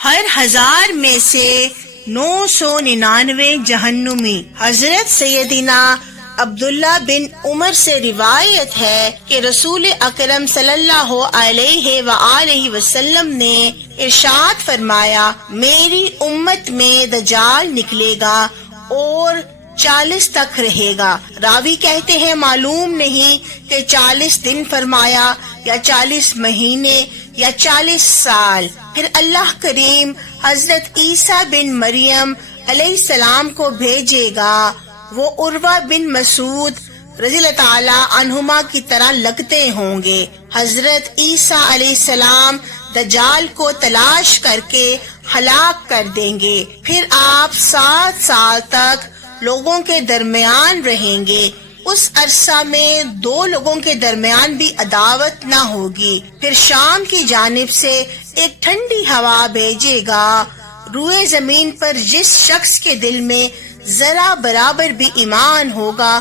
ہر 1000 میں سے 999 جہنمی۔ حضرت سیدنا عبداللہ بن عمر سے روایت ہے کہ رسول اکرم صلی اللہ علیہ وآلہ وسلم نے ارشاد فرمایا، میری امت میں دجال نکلے گا اور 40 تک رہے گا۔ راوی کہتے ہیں معلوم نہیں کہ 40 دن فرمایا یا 40 مہینے یا 40 سال۔ پھر اللہ کریم حضرت عیسیٰ بن مریم علیہ السلام کو بھیجے گا، وہ عروہ بن مسعود رضی اللہ تعالی عنہما کی طرح لگتے ہوں گے۔ حضرت عیسیٰ علیہ السلام دجال کو تلاش کر کے ہلاک کر دیں گے، پھر آپ 7 سال تک لوگوں کے درمیان رہیں گے۔ اس عرصہ میں 2 لوگوں کے درمیان بھی عداوت نہ ہوگی۔ پھر شام کی جانب سے ایک ٹھنڈی ہوا بھیجے گا، روئے زمین پر جس شخص کے دل میں ذرا برابر بھی ایمان ہوگا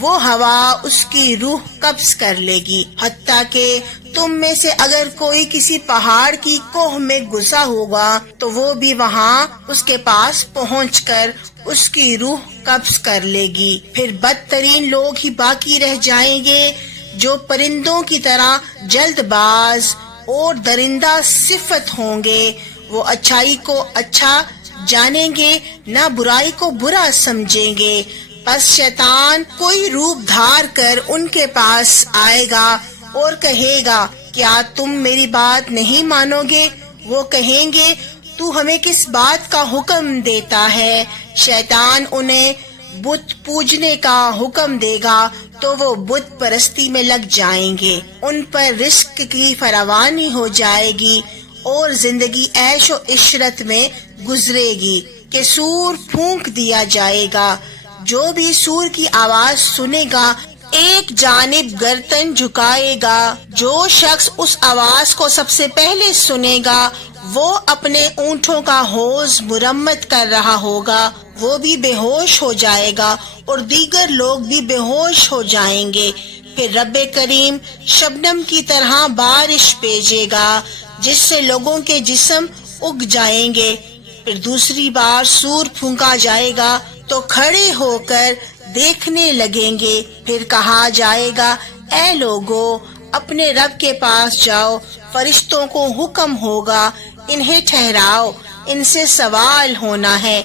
وہ ہوا اس کی روح قبض کر لے گی، حتیٰ کہ تم میں سے اگر کوئی کسی پہاڑ کی کوہ میں گھسا ہوگا تو وہ بھی وہاں اس کے پاس پہنچ کر اس کی روح قبض کر لے گی۔ پھر بدترین لوگ ہی باقی رہ جائیں گے جو پرندوں کی طرح جلد باز اور درندہ صفت ہوں گے۔ وہ اچھائی کو اچھا جانیں گے نہ برائی کو برا سمجھیں گے۔ پس شیطان کوئی روپ دھار کر ان کے پاس آئے گا اور کہے گا، کیا تم میری بات نہیں مانو گے؟ وہ کہیں گے، تو ہمیں کس بات کا حکم دیتا ہے؟ شیطان انہیں بت پوجنے کا حکم دے گا تو وہ بت پرستی میں لگ جائیں گے۔ ان پر رزق کی فراوانی ہو جائے گی اور زندگی عیش و عشرت میں گزرے گی کہ سور پھونک دیا جائے گا۔ جو بھی سور کی آواز سنے گا ایک جانب گردن جھکائے گا۔ جو شخص اس آواز کو سب سے پہلے سنے گا وہ اپنے اونٹوں کا حوض مرمت کر رہا ہوگا، وہ بھی بے ہوش ہو جائے گا اور دیگر لوگ بھی بے ہوش ہو جائیں گے۔ پھر رب کریم شبنم کی طرح بارش بھیجے گا جس سے لوگوں کے جسم اگ جائیں گے۔ پھر دوسری بار سور پھونکا جائے گا تو کھڑے ہو کر دیکھنے لگیں گے۔ پھر کہا جائے گا، اے لوگو اپنے رب کے پاس جاؤ۔ فرشتوں کو حکم ہوگا، انہیں ٹھہراؤ، ان سے سوال ہونا ہے۔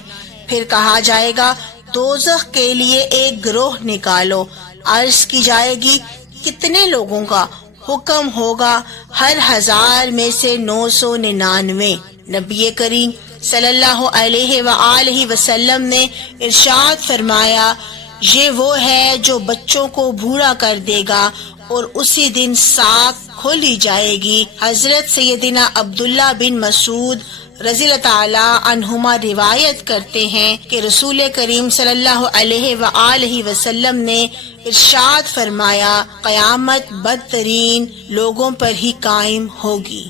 پھر کہا جائے گا، دوزخ کے لیے ایک گروہ نکالو۔ عرض کی جائے گی، کتنے لوگوں کا؟ حکم ہوگا، ہر 1000 میں سے 999۔ نبی کریم صلی اللہ علیہ وآلہ وسلم نے ارشاد فرمایا، یہ وہ ہے جو بچوں کو بوڑھا کر دے گا اور اسی دن ساکھ کھولی جائے گی۔ حضرت سیدنا عبداللہ بن مسعود رضی اللہ تعالی عنہما روایت کرتے ہیں کہ رسول کریم صلی اللہ علیہ وآلہ وسلم نے ارشاد فرمایا، قیامت بدترین لوگوں پر ہی قائم ہوگی۔